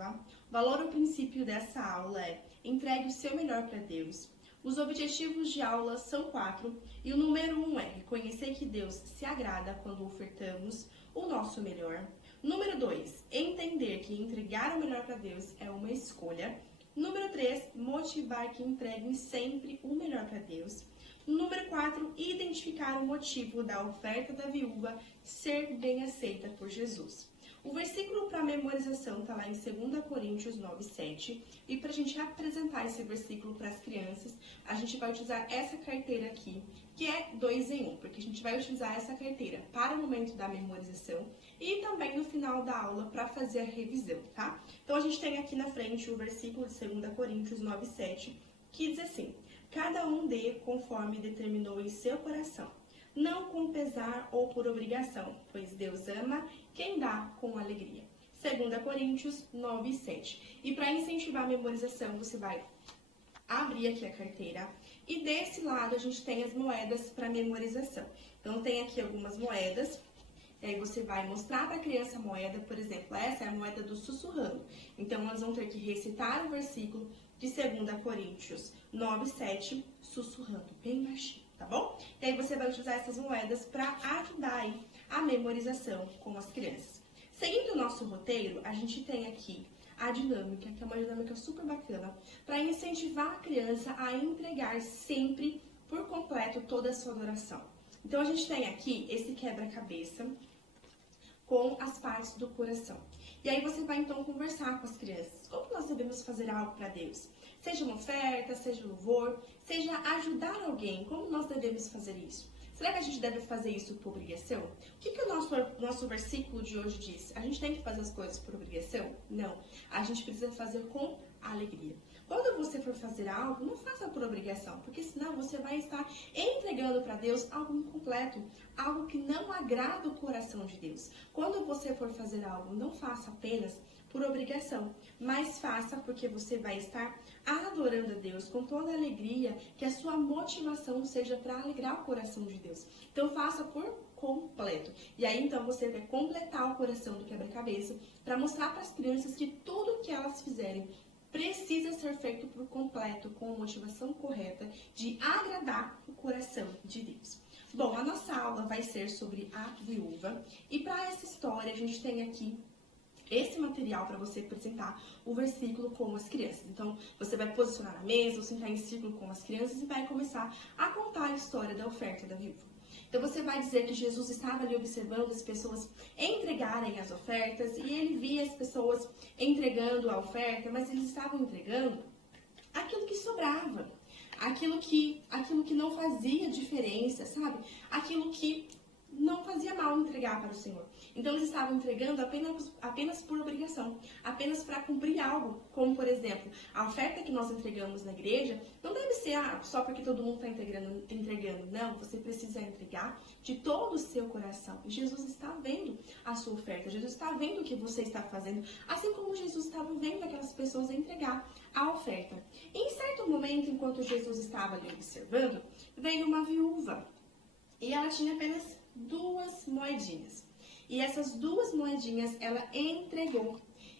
viúva. O valor ou princípio dessa aula é: entregue o seu melhor para Deus. Os objetivos de aula são 4 e o número 1 é reconhecer que Deus se agrada quando ofertamos o nosso melhor. Número 2, entender que entregar o melhor para Deus é uma escolha. Número 3, motivar que entreguem sempre o melhor para Deus. Número 4, identificar o motivo da oferta da viúva ser bem aceita por Jesus. O versículo para memorização está lá em 2 Coríntios 9:7. E para a gente apresentar esse versículo para as crianças, a gente vai utilizar essa carteira aqui, que é 2 em 1, porque a gente vai utilizar essa carteira para o momento da memorização e também no final da aula para fazer a revisão, tá? Então a gente tem aqui na frente o versículo de 2 Coríntios 9:7, que diz assim: cada um dê conforme determinou em seu coração, não com pesar ou por obrigação, pois Deus ama quem dá com alegria. 2 Coríntios 9:7. E para incentivar a memorização, você vai abrir aqui a carteira e desse lado a gente tem as moedas para memorização. Então tem aqui algumas moedas, e aí você vai mostrar para a criança a moeda, por exemplo, essa é a moeda do sussurrando. Então elas vão ter que recitar o versículo de 2 Coríntios 9:7, sussurrando bem baixinho, tá bom? E aí você vai utilizar essas moedas para ajudar aí a memorização com as crianças. Seguindo o nosso roteiro, a gente tem aqui a dinâmica, que é uma dinâmica super bacana, para incentivar a criança a entregar sempre por completo toda a sua adoração. Então a gente tem aqui esse quebra-cabeça com as partes do coração. E aí você vai então conversar com as crianças. Como nós devemos fazer algo para Deus? Seja uma oferta, seja louvor, seja ajudar alguém. Como nós devemos fazer isso? Será que a gente deve fazer isso por obrigação? O que o nosso versículo de hoje diz? A gente tem que fazer as coisas por obrigação? Não. A gente precisa fazer com alegria. Quando você for fazer algo, não faça por obrigação, porque senão você vai estar entregando para Deus algo incompleto, algo que não agrada o coração de Deus. Quando você for fazer algo, não faça apenas por obrigação, mas faça porque você vai estar adorando a Deus com toda a alegria, que a sua motivação seja para alegrar o coração de Deus. Então faça por completo. E aí então você vai completar o coração do quebra-cabeça para mostrar para as crianças que tudo que elas fizerem precisa ser feito por completo, com a motivação correta de agradar o coração de Deus. Bom, a nossa aula vai ser sobre a viúva e para essa história a gente tem aqui esse material para você apresentar o versículo com as crianças. Então, você vai posicionar na mesa, ou sentar em círculo com as crianças e vai começar a contar a história da oferta da viúva. Então, você vai dizer que Jesus estava ali observando as pessoas entregarem as ofertas e ele via as pessoas entregando a oferta, mas eles estavam entregando aquilo que sobrava, aquilo que não fazia diferença, sabe? Aquilo que não fazia mal entregar para o Senhor. Então eles estavam entregando apenas por obrigação, apenas para cumprir algo, como por exemplo, a oferta que nós entregamos na igreja não deve ser só porque todo mundo está entregando. Não, você precisa entregar de todo o seu coração. E Jesus está vendo a sua oferta, Jesus está vendo o que você está fazendo, assim como Jesus estava vendo aquelas pessoas entregar a oferta. Em certo momento, enquanto Jesus estava ali observando, veio uma viúva e ela tinha apenas 2 moedinhas. E essas 2 moedinhas ela entregou.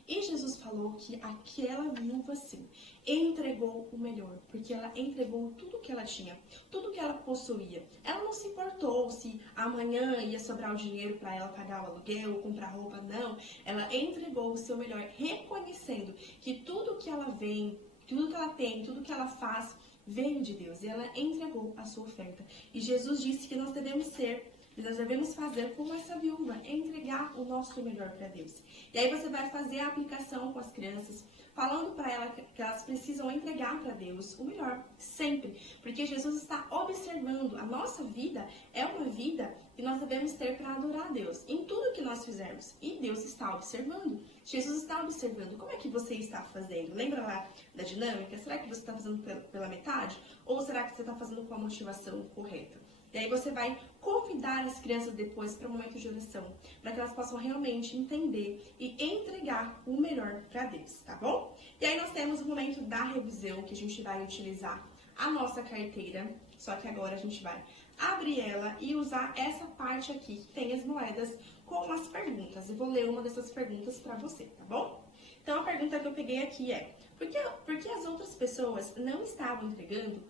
E Jesus falou que aquela viúva, sim, entregou o melhor, porque ela entregou tudo que ela tinha, tudo que ela possuía. Ela não se importou se amanhã ia sobrar o dinheiro para ela pagar o aluguel ou comprar roupa, não. Ela entregou o seu melhor, reconhecendo que tudo que ela vem, tudo que ela tem, tudo que ela faz, veio de Deus. E ela entregou a sua oferta. E Jesus disse que nós devemos fazer como essa viúva, entregar o nosso melhor para Deus. E aí você vai fazer a aplicação com as crianças, falando para elas que elas precisam entregar para Deus o melhor, sempre. Porque Jesus está observando. A nossa vida é uma vida que nós devemos ter para adorar a Deus, em tudo que nós fizermos. E Deus está observando. Jesus está observando. Como é que você está fazendo? Lembra lá da dinâmica? Será que você está fazendo pela metade? Ou será que você está fazendo com a motivação correta? E aí você vai convidar as crianças depois para um momento de oração, para que elas possam realmente entender e entregar o melhor para Deus, tá bom? E aí nós temos o momento da revisão, que a gente vai utilizar a nossa carteira, só que agora a gente vai abrir ela e usar essa parte aqui, que tem as moedas com as perguntas. Eu vou ler uma dessas perguntas para você, tá bom? Então a pergunta que eu peguei aqui é: por que as outras pessoas não estavam entregando